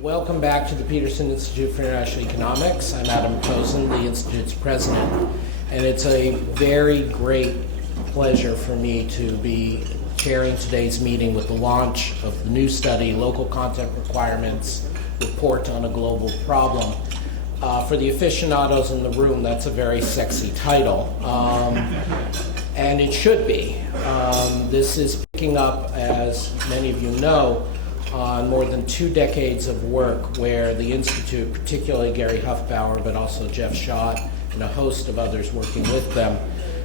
Welcome back to the Peterson Institute for International Economics. I'm Adam Posen, the Institute's president, and it's a very great pleasure for me to be chairing today's meeting with the launch of the new study, Local Content Requirements, Report on a Global Problem. For the aficionados in the room, that's a very sexy title, and it should be. This is picking up, as many of you know, on more than 2 decades of work where the Institute, particularly Gary Hufbauer, but also Jeff Schott and a host of others working with them,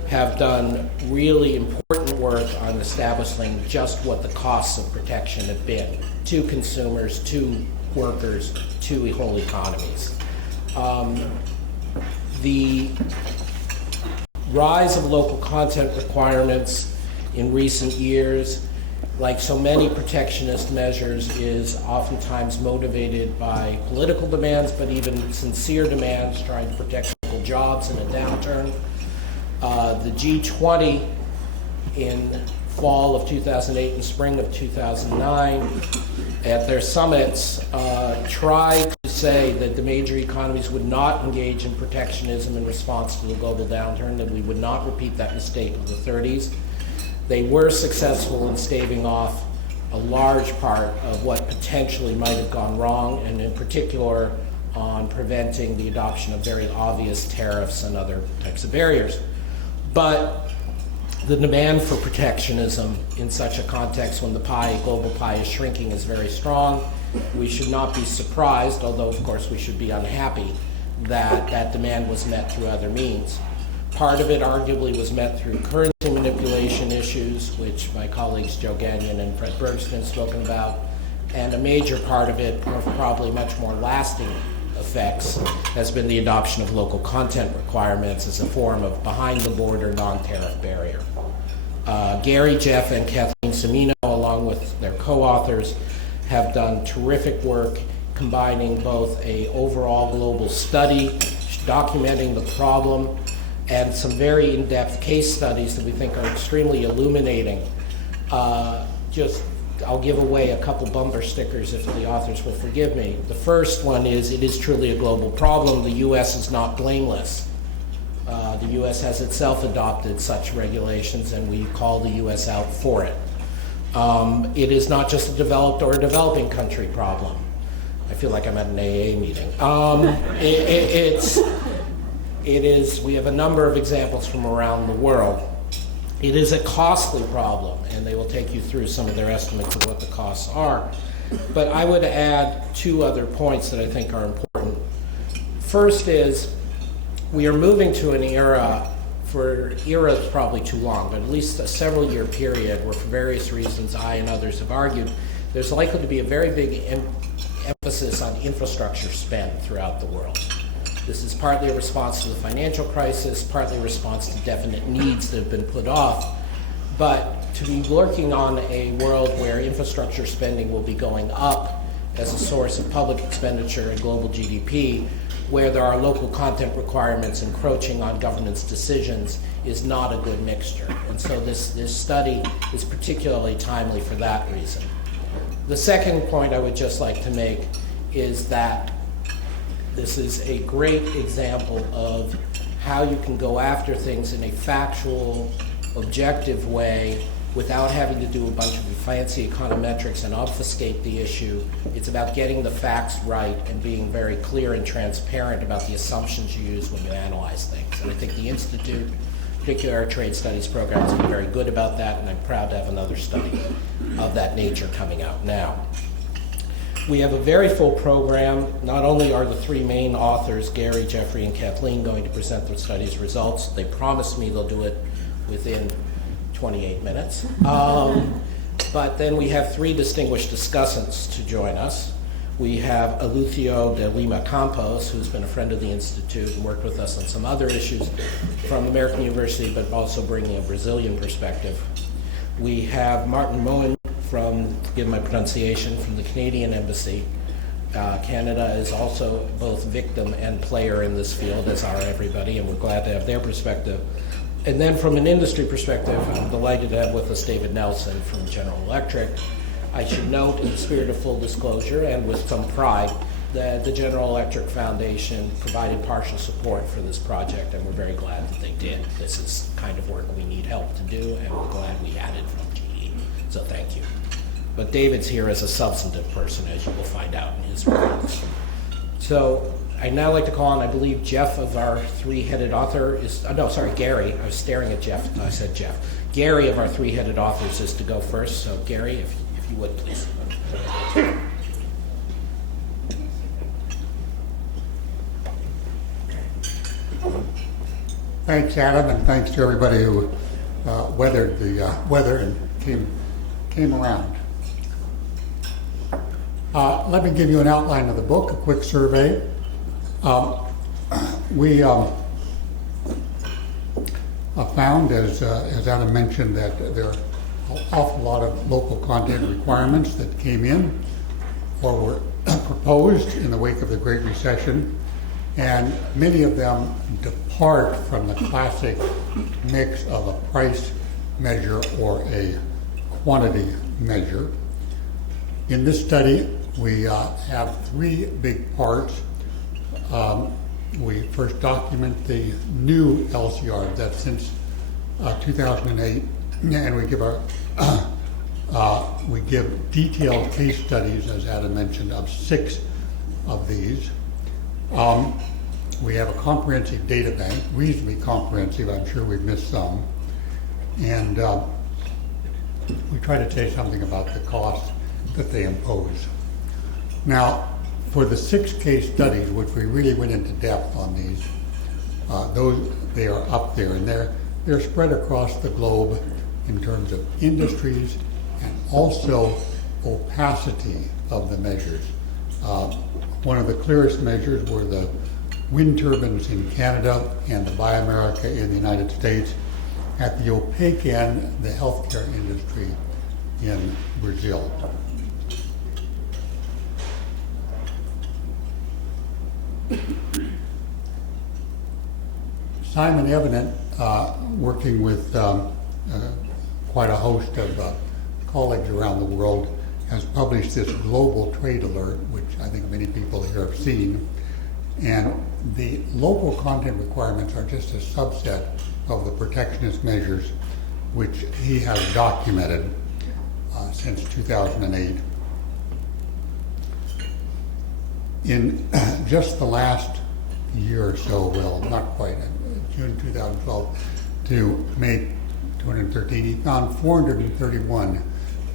have done really important work on establishing just what the costs of protection have been to consumers, to workers, to whole economies. The rise of local content requirements in recent years, like so many protectionist measures, is oftentimes motivated by political demands, but even sincere demands trying to protect local jobs in a downturn. The G20 in fall of 2008 and spring of 2009 at their summits tried to say that the major economies would not engage in protectionism in response to the global downturn, that we would not repeat that mistake of the 30s. They were successful in staving off a large part of what potentially might have gone wrong, and in particular on preventing the adoption of very obvious tariffs and other types of barriers. But the demand for protectionism in such a context, when the global pie is shrinking, is very strong. We should not be surprised, although of course we should be unhappy, that that demand was met through other means. Part of it arguably was met through currency manipulation issues, which my colleagues Joe Gagnon and Fred Bergsten have spoken about, and a major part of it, probably much more lasting effects, has been the adoption of local content requirements as a form of behind-the-border non-tariff barrier. Gary, Jeff, and Cathleen Cimino, along with their co-authors, have done terrific work combining both an overall global study, documenting the problem, and some very in-depth case studies that we think are extremely illuminating. I'll give away a couple bumper stickers if the authors will forgive me. The first one is, it is truly a global problem. The U.S. is not blameless. The U.S. has itself adopted such regulations, and we call the U.S. out for it. It is not just a developed or a developing country problem. I feel like I'm at an AA meeting. We have a number of examples from around the world. It is a costly problem, and they will take you through some of their estimates of what the costs are. But I would add 2 other points that I think are important. First is, we are moving to an era is probably too long, but at least a several-year period where, for various reasons I and others have argued, there's likely to be a very big emphasis on infrastructure spend throughout the world. This is partly a response to the financial crisis, partly a response to definite needs that have been put off. But to be working on a world where infrastructure spending will be going up as a source of public expenditure and global GDP, where there are local content requirements encroaching on government's decisions, is not a good mixture. And so this study is particularly timely for that reason. The second point I would just like to make is that this is a great example of how you can go after things in a factual, objective way without having to do a bunch of fancy econometrics and obfuscate the issue. It's about getting the facts right and being very clear and transparent about the assumptions you use when you analyze things. And I think the Institute, particularly our trade studies program, has been very good about that, and I'm proud to have another study of that nature coming out now. We have a very full program. Not only are the 3 main authors, Gary, Jeffrey, and Kathleen, going to present their study's results, they promised me they'll do it within 28 minutes. But then we have 3 distinguished discussants to join us. We have Eleuthio de Lima Campos, who's been a friend of the Institute and worked with us on some other issues from American University, but also bringing a Brazilian perspective. We have Martin Moen from, forgive my pronunciation, from the Canadian Embassy. Canada is also both victim and player in this field, as are everybody, and we're glad to have their perspective. And then from an industry perspective, I'm delighted to have with us David Nelson from General Electric, I should note, in the spirit of full disclosure and with some pride, that the General Electric Foundation provided partial support for this project, and we're very glad that they did. This is kind of work we need help to do, and we're glad we had it from GE. So thank you. But David's here as a substantive person, as you will find out in his remarks. So I'd now like to call on, I believe, Jeff of our three-headed author is, no, sorry, Gary. I was staring at Jeff. I said Jeff. Gary of our three-headed authors is to go first. So Gary, if you would, please. Thanks, Adam, and thanks to everybody who weathered the weather and came around. Let me give you an outline of the book, a quick survey. We found, as Adam mentioned, that there are an awful lot of local content requirements that came in or were proposed in the wake of the Great Recession, and many of them depart from the classic mix of a price measure or a quantity measure. In this study, we have three big parts. We first document the new LCR, that's since 2008, and we give detailed case studies, as Adam mentioned, of 6 of these. We have a comprehensive data bank, reasonably comprehensive. I'm sure we've missed some, and we try to say something about the costs that they impose. Now, for the 6 case studies, which we really went into depth on these, they are up there, and they're spread across the globe in terms of industries and also opacity of the measures. One of the clearest measures were the wind turbines in Canada and the Buy America in the United States. At the opaque end, the healthcare industry in Brazil. Simon Evident, working with quite a host of colleagues around the world, has published this global trade alert, which I think many people here have seen. And the local content requirements are just a subset of the protectionist measures, which he has documented since 2008. In just the last year or so, well, not quite, June 2012 to May 2013, he found 431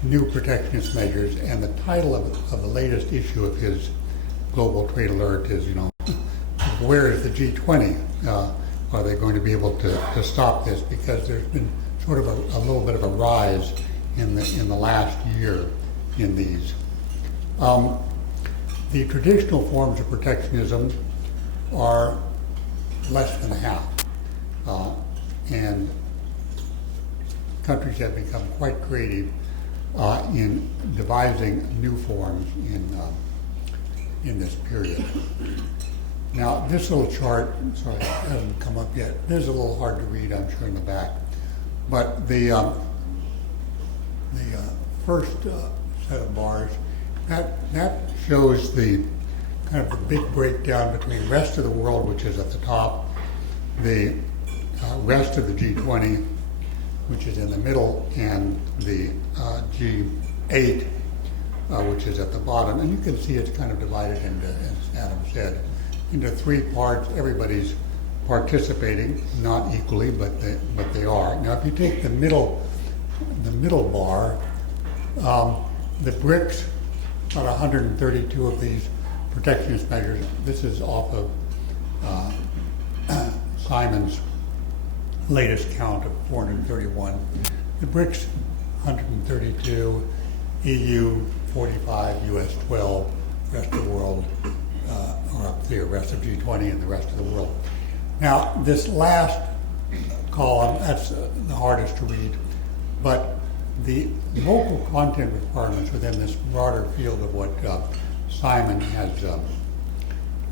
new protectionist measures, and the title of the latest issue of his Global Trade Alert is, where is the G20? Are they going to be able to stop this? Because there's been sort of a little bit of a rise in the last year in these. The traditional forms of protectionism are less than half, and countries have become quite creative in devising new forms in this period. Now, this little chart, sorry, it hasn't come up yet. This is a little hard to read, I'm sure, in the back. But the first set of bars, that shows the kind of the big breakdown between the rest of the world, which is at the top, the rest of the G20, which is in the middle, and the G8, which is at the bottom. And you can see it's kind of divided into, as Adam said, into 3 parts. Everybody's participating, not equally, but they are. Now, if you take the middle bar, the BRICS, about 132 of these protectionist measures. This is off of Simon's latest count of 431. The BRICS, 132, EU, 45, US, 12, rest of the world, or up there, rest of G20 and the rest of the world. Now, this last column, that's the hardest to read, but the local content requirements within this broader field of what Simon has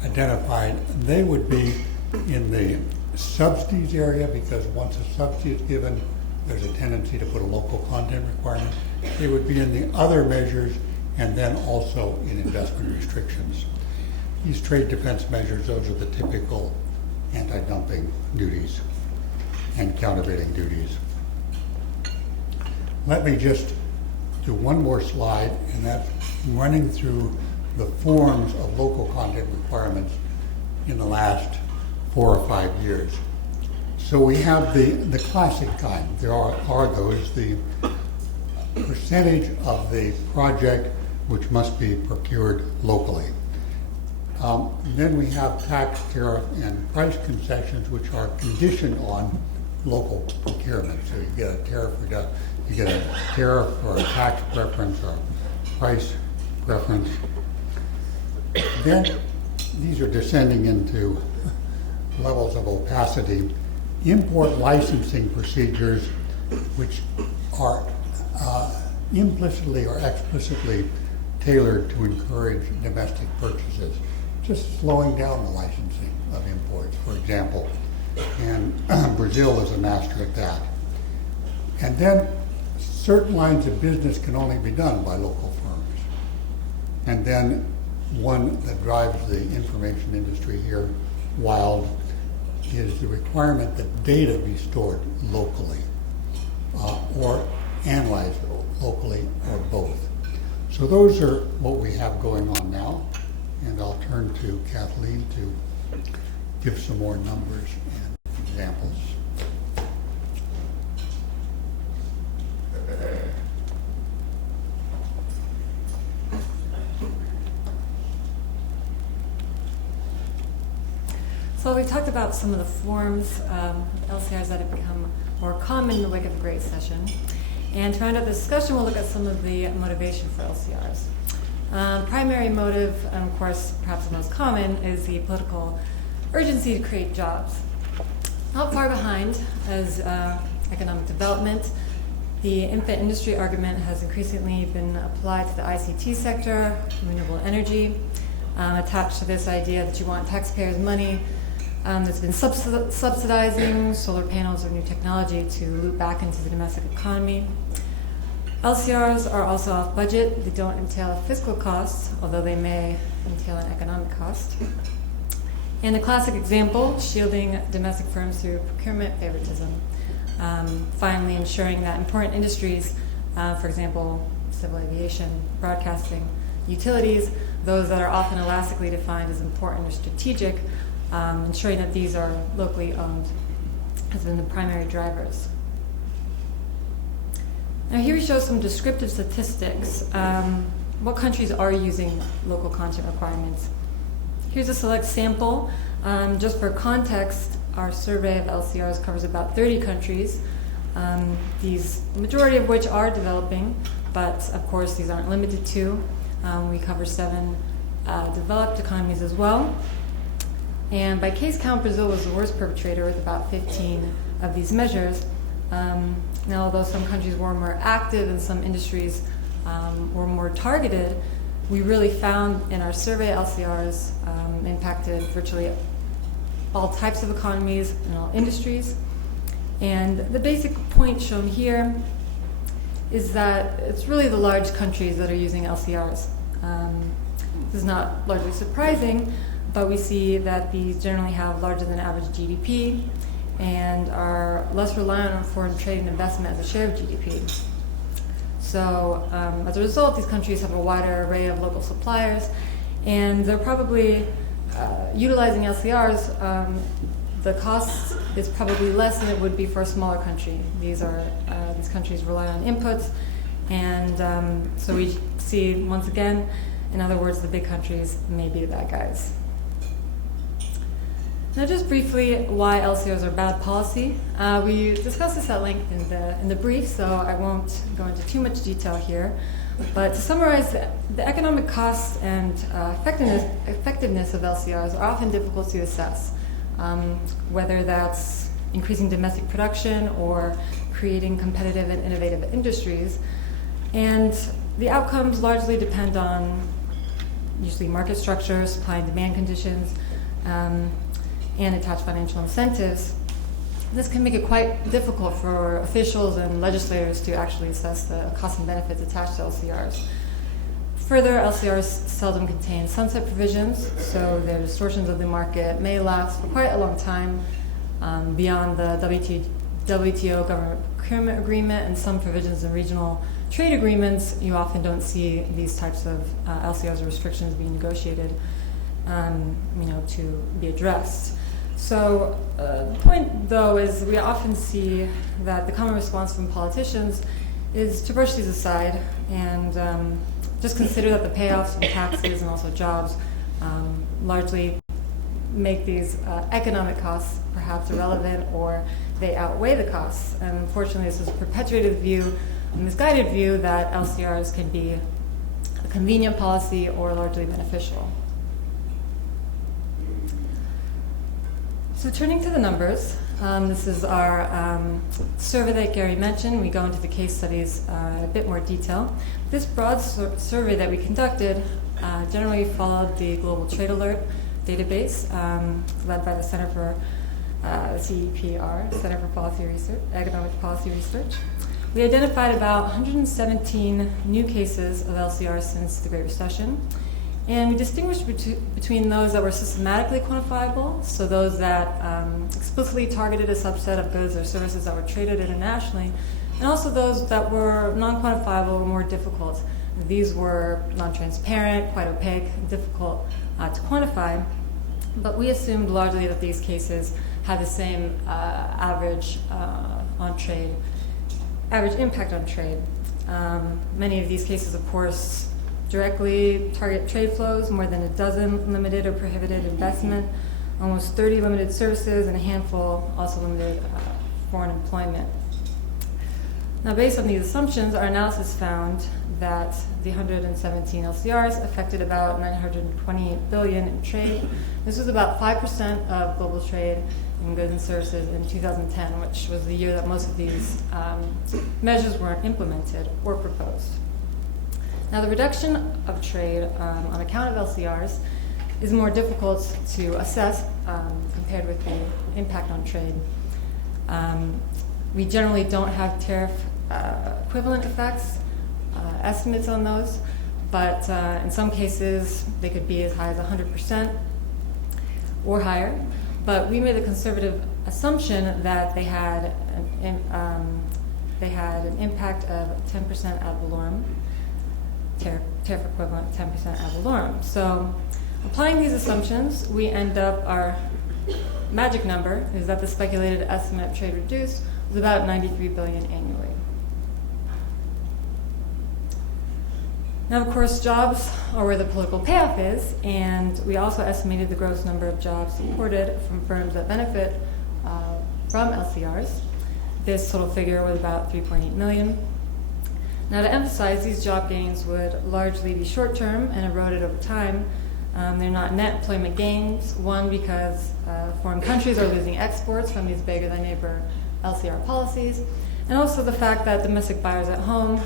identified, they would be in the subsidies area, because once a subsidy is given, there's a tendency to put a local content requirement. It would be in the other measures and then also in investment restrictions. These trade defense measures, those are the typical anti-dumping duties and countervailing duties. Let me just do one more slide, and that's running through the forms of local content requirements in the last 4 or 5 years. So we have the classic kind. There are those, the percentage of the project which must be procured locally. Then we have tax, tariff, and price concessions, which are conditioned on local procurement. So you get a tariff or a tax preference or price preference. Then these are descending into levels of opacity. Import licensing procedures, which are implicitly or explicitly tailored to encourage domestic purchases, just slowing down the licensing of imports, for example. And Brazil is a master at that. And then certain lines of business can only be done by local firms. And then one that drives the information industry here wild is the requirement that data be stored locally or analyzed locally or both. So those are what we have going on now, and I'll turn to Kathleen to give some more numbers and examples. So we talked about some of the forms of LCRs that have become more common in the wake of the Great Recession. And to round out the discussion, we'll look at some of the motivation for LCRs. Primary motive, and of course, perhaps the most common, is the political urgency to create jobs. Not far behind as economic development, the infant industry argument has increasingly been applied to the ICT sector, renewable energy, attached to this idea that you want taxpayers' money that's been subsidizing solar panels or new technology to loop back into the domestic economy. LCRs are also off budget. They don't entail a fiscal cost, although they may entail an economic cost. And a classic example, shielding domestic firms through procurement favoritism. Finally, ensuring that important industries, for example, civil aviation, broadcasting, utilities, those that are often elastically defined as important or strategic, ensuring that these are locally owned has been the primary drivers. Now here we show some descriptive statistics. What countries are using local content requirements? Here's a select sample. Just for context, our survey of LCRs covers about 30 countries, these majority of which are developing, but of course these aren't limited to. We cover 7 developed economies as well. And by case count, Brazil was the worst perpetrator with about 15 of these measures. Now, although some countries were more active and some industries were more targeted, we really found in our survey LCRs impacted virtually all types of economies and all industries. And the basic point shown here is that it's really the large countries that are using LCRs. This is not largely surprising, but we see that these generally have larger than average GDP and are less reliant on foreign trade and investment as a share of GDP. So as a result, these countries have a wider array of local suppliers, and they're probably utilizing LCRs. The cost is probably less than it would be for a smaller country. These countries rely on inputs, and so we see, once again, in other words, the big countries may be the bad guys. Now, just briefly, why LCRs are bad policy. We discussed this at length in the brief, so I won't go into too much detail here. But to summarize, the economic costs and effectiveness of LCRs are often difficult to assess, whether that's increasing domestic production or creating competitive and innovative industries. And the outcomes largely depend on usually market structure, supply and demand conditions, and attached financial incentives. This can make it quite difficult for officials and legislators to actually assess the costs and benefits attached to LCRs. Further, LCRs seldom contain sunset provisions, so their distortions of the market may last for quite a long time beyond the WTO government procurement agreement and some provisions in regional trade agreements. You often don't see these types of LCRs or restrictions being negotiated, to be addressed. So the point, though, is we often see that the common response from politicians is to brush these aside and just consider that the payoffs from taxes and also jobs largely make these economic costs perhaps irrelevant, or they outweigh the costs. And unfortunately, this is a perpetuated view, a misguided view, that LCRs can be a convenient policy or largely beneficial. So turning to the numbers, this is our survey that Gary mentioned. We go into the case studies in a bit more detail. This broad survey that we conducted generally followed the Global Trade Alert database led by the Center for CEPR, Center for Policy Research, Economic Policy Research. We identified about 117 new cases of LCRs since the Great Recession. And we distinguished between those that were systematically quantifiable, so those that explicitly targeted a subset of goods or services that were traded internationally, and also those that were non-quantifiable or more difficult. These were non-transparent, quite opaque, difficult to quantify, but we assumed largely that these cases had the same average impact on trade. Many of these cases, of course, directly target trade flows, more than a dozen limited or prohibited investment, almost 30 limited services, and a handful also limited foreign employment. Now, based on these assumptions, our analysis found that the 117 LCRs affected about $928 billion in trade. This was about 5% of global trade in goods and services in 2010, which was the year that most of these measures were implemented or proposed. Now, the reduction of trade on account of LCRs is more difficult to assess compared with the impact on trade. We generally don't have tariff equivalent effects, estimates on those, but in some cases they could be as high as 100% or higher. But we made a conservative assumption that they had an impact of 10% ad valorem, tariff equivalent 10% ad valorem. So applying these assumptions, we end up, our magic number is that the speculated estimate of trade reduced was about $93 billion annually. Now, of course, jobs are where the political payoff is, and we also estimated the gross number of jobs supported from firms that benefit from LCRs. This total figure was about 3.8 million. Now, to emphasize, these job gains would largely be short-term and eroded over time. They're not net employment gains, one, because foreign countries are losing exports from these bigger-than-neighbor LCR policies, and also the fact that domestic buyers at home,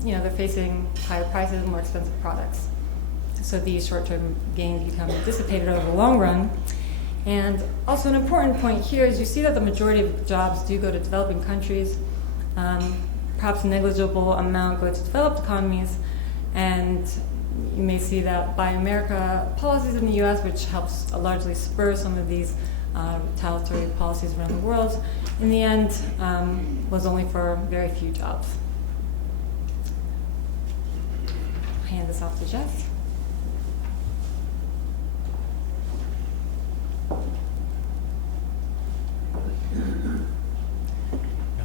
they're facing higher prices and more expensive products. So these short-term gains become dissipated over the long run. And also an important point here is you see that the majority of jobs do go to developing countries. Perhaps a negligible amount go to developed economies, and you may see that Buy America policies in the U.S., which helps largely spur some of these retaliatory policies around the world, in the end was only for very few jobs. I'll hand this off to Jess.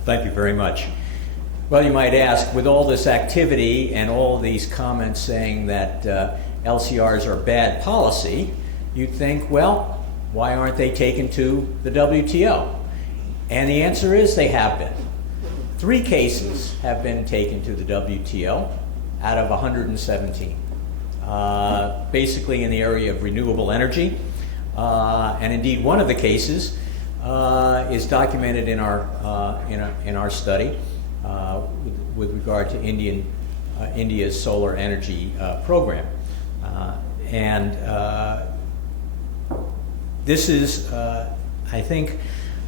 Thank you very much. Well, you might ask, with all this activity and all these comments saying that LCRs are bad policy, you'd think, well, why aren't they taken to the WTO? And the answer is they have been. 3 cases have been taken to the WTO out of 117, basically in the area of renewable energy. And indeed, one of the cases is documented in our study with regard to India's solar energy program. This is, I think,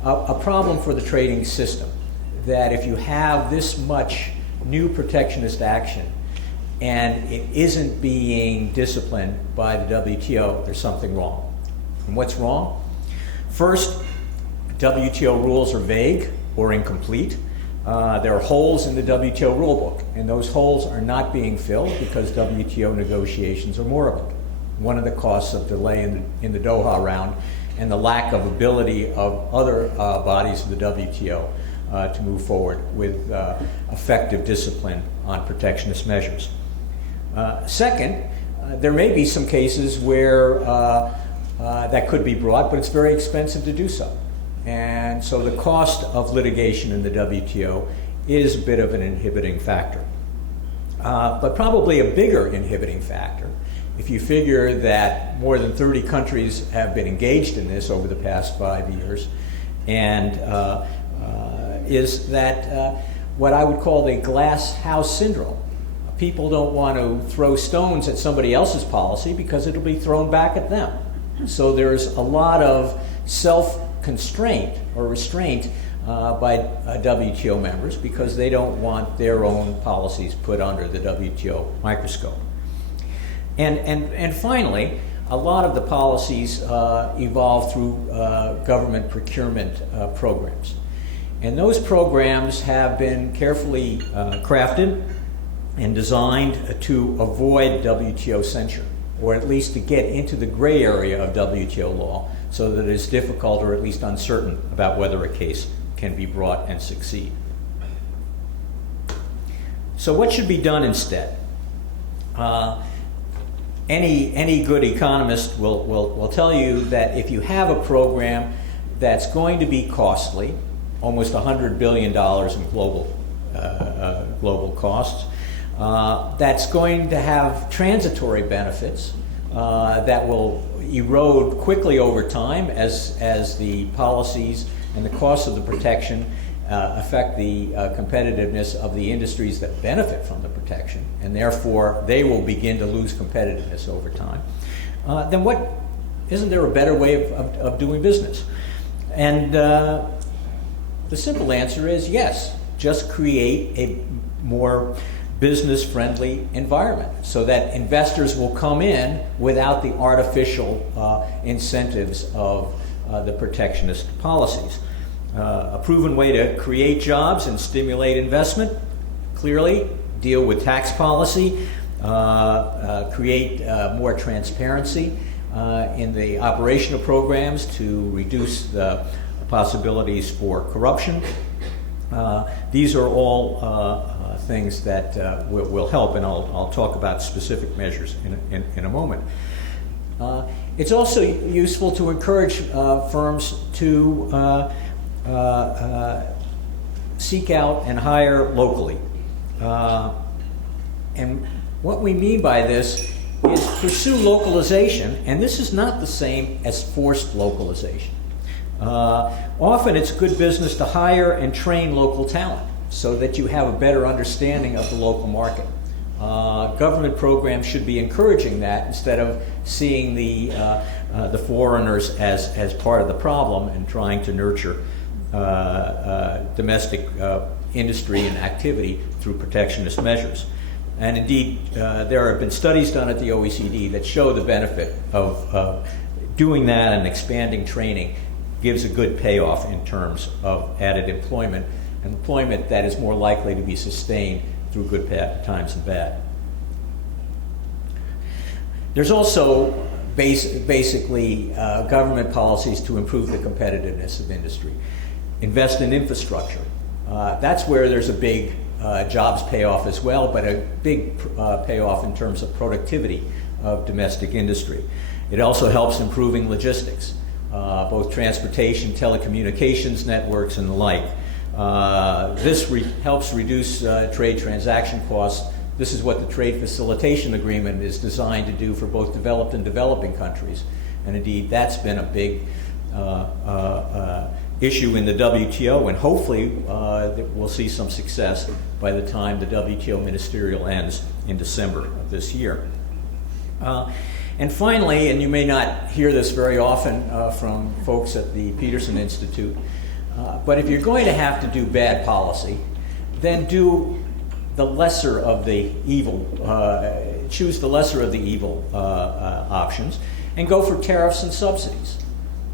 a problem for the trading system, that if you have this much new protectionist action and it isn't being disciplined by the WTO, there's something wrong. And what's wrong? First, WTO rules are vague or incomplete. There are holes in the WTO rulebook, and those holes are not being filled because WTO negotiations are moribund. One of the costs of delay in the Doha round and the lack of ability of other bodies of the WTO to move forward with effective discipline on protectionist measures. Second, there may be some cases where that could be brought, but it's very expensive to do so. And so the cost of litigation in the WTO is a bit of an inhibiting factor. But probably a bigger inhibiting factor, if you figure that more than 30 countries have been engaged in this over the past 5 years, and is that what I would call the glass house syndrome. People don't want to throw stones at somebody else's policy because it'll be thrown back at them. So there's a lot of self-constraint or restraint by WTO members because they don't want their own policies put under the WTO microscope. And finally, a lot of the policies evolve through government procurement programs. And those programs have been carefully crafted and designed to avoid WTO censure, or at least to get into the gray area of WTO law so that it's difficult or at least uncertain about whether a case can be brought and succeed. So what should be done instead? Any good economist will tell you that if you have a program that's going to be costly, almost $100 billion in global costs, that's going to have transitory benefits that will erode quickly over time as the policies and the costs of the protection affect the competitiveness of the industries that benefit from the protection, and therefore they will begin to lose competitiveness over time, then isn't there a better way of doing business? And the simple answer is yes, just create a more business-friendly environment so that investors will come in without the artificial incentives of the protectionist policies. A proven way to create jobs and stimulate investment, clearly deal with tax policy, create more transparency in the operation of programs to reduce the possibilities for corruption. These are all things that will help, and I'll talk about specific measures in a moment. It's also useful to encourage firms to seek out and hire locally. And what we mean by this is pursue localization, and this is not the same as forced localization. Often it's good business to hire and train local talent so that you have a better understanding of the local market. Government programs should be encouraging that instead of seeing the foreigners as part of the problem and trying to nurture domestic industry and activity through protectionist measures. And indeed, there have been studies done at the OECD that show the benefit of doing that, and expanding training gives a good payoff in terms of added employment, and employment that is more likely to be sustained through good times and bad. There's also basically government policies to improve the competitiveness of industry. Invest in infrastructure. That's where there's a big jobs payoff as well, but a big payoff in terms of productivity of domestic industry. It also helps improving logistics, both transportation, telecommunications networks, and the like. This helps reduce trade transaction costs. This is what the Trade Facilitation Agreement is designed to do for both developed and developing countries. And indeed, that's been a big issue in the WTO, and hopefully we'll see some success by the time the WTO ministerial ends in December of this year. And finally, and you may not hear this very often from folks at the Peterson Institute, But if you're going to have to do bad policy, then do the lesser of the evil, choose the lesser of the evil options, and go for tariffs and subsidies.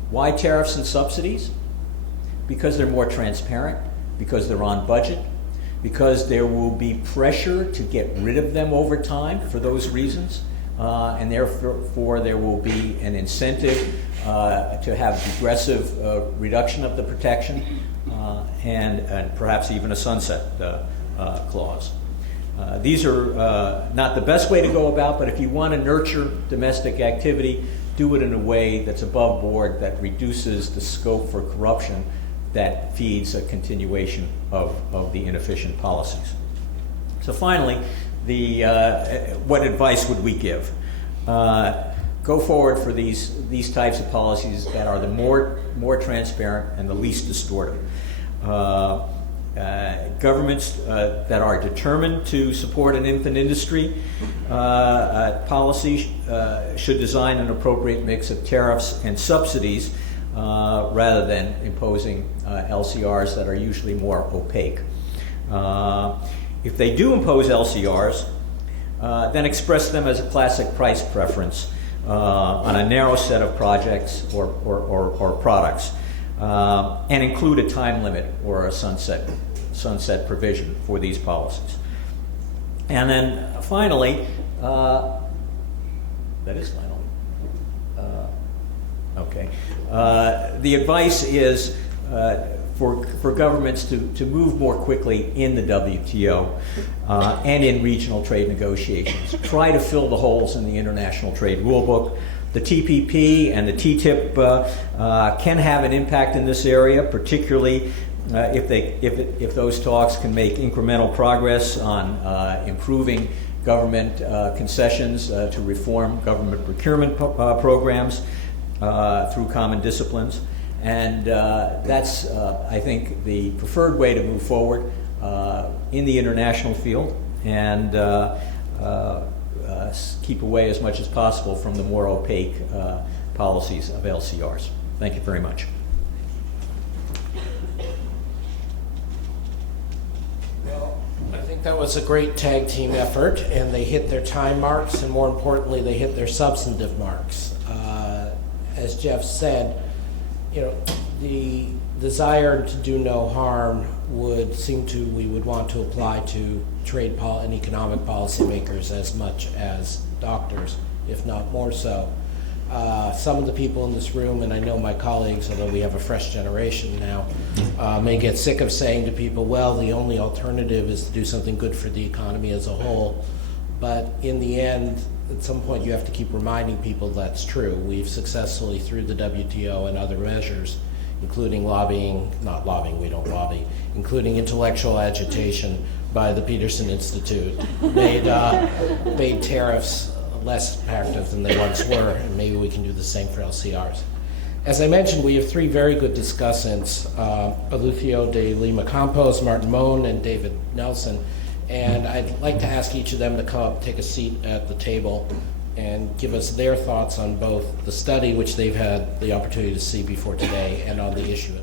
Why tariffs and subsidies? Because they're more transparent, because they're on budget, because there will be pressure to get rid of them over time for those reasons, and therefore there will be an incentive to have aggressive reduction of the protection and perhaps even a sunset clause. These are not the best way to go about, but if you want to nurture domestic activity, do it in a way that's above board, that reduces the scope for corruption, that feeds a continuation of the inefficient policies. So finally, what advice would we give? Go forward for these types of policies that are the more transparent and the least distortive. Governments that are determined to support an infant industry policy should design an appropriate mix of tariffs and subsidies rather than imposing LCRs that are usually more opaque. If they do impose LCRs, then express them as a classic price preference on a narrow set of projects or products, and include a time limit or a sunset provision for these policies. And then finally, that is finally. Okay. The advice is for governments to move more quickly in the WTO and in regional trade negotiations. Try to fill the holes in the international trade rulebook. The TPP and the TTIP can have an impact in this area, particularly if those talks can make incremental progress on improving government concessions to reform government procurement programs through common disciplines. And that's, I think, the preferred way to move forward in the international field and keep away as much as possible from the more opaque policies of LCRs. Thank you very much. Well, I think that was a great tag team effort, and they hit their time marks, and more importantly, they hit their substantive marks. As Jeff said, the desire to do no harm would seem to, we would want to apply to trade and economic policymakers as much as doctors, if not more so. Some of the people in this room, and I know my colleagues, although we have a fresh generation now, may get sick of saying to people, well, the only alternative is to do something good for the economy as a whole. But in the end, at some point you have to keep reminding people that's true. We've successfully, through the WTO and other measures, including lobbying, not lobbying, we don't lobby, including intellectual agitation by the Peterson Institute, made tariffs less attractive than they once were, and maybe we can do the same for LCRs. As I mentioned, we have three very good discussants, Alelucio de Lima Campos, Martin Mohn, and David Nelson. And I'd like to ask each of them to come up, take a seat at the table, and give us their thoughts on both the study, which they've had the opportunity to see before today, and on the issue.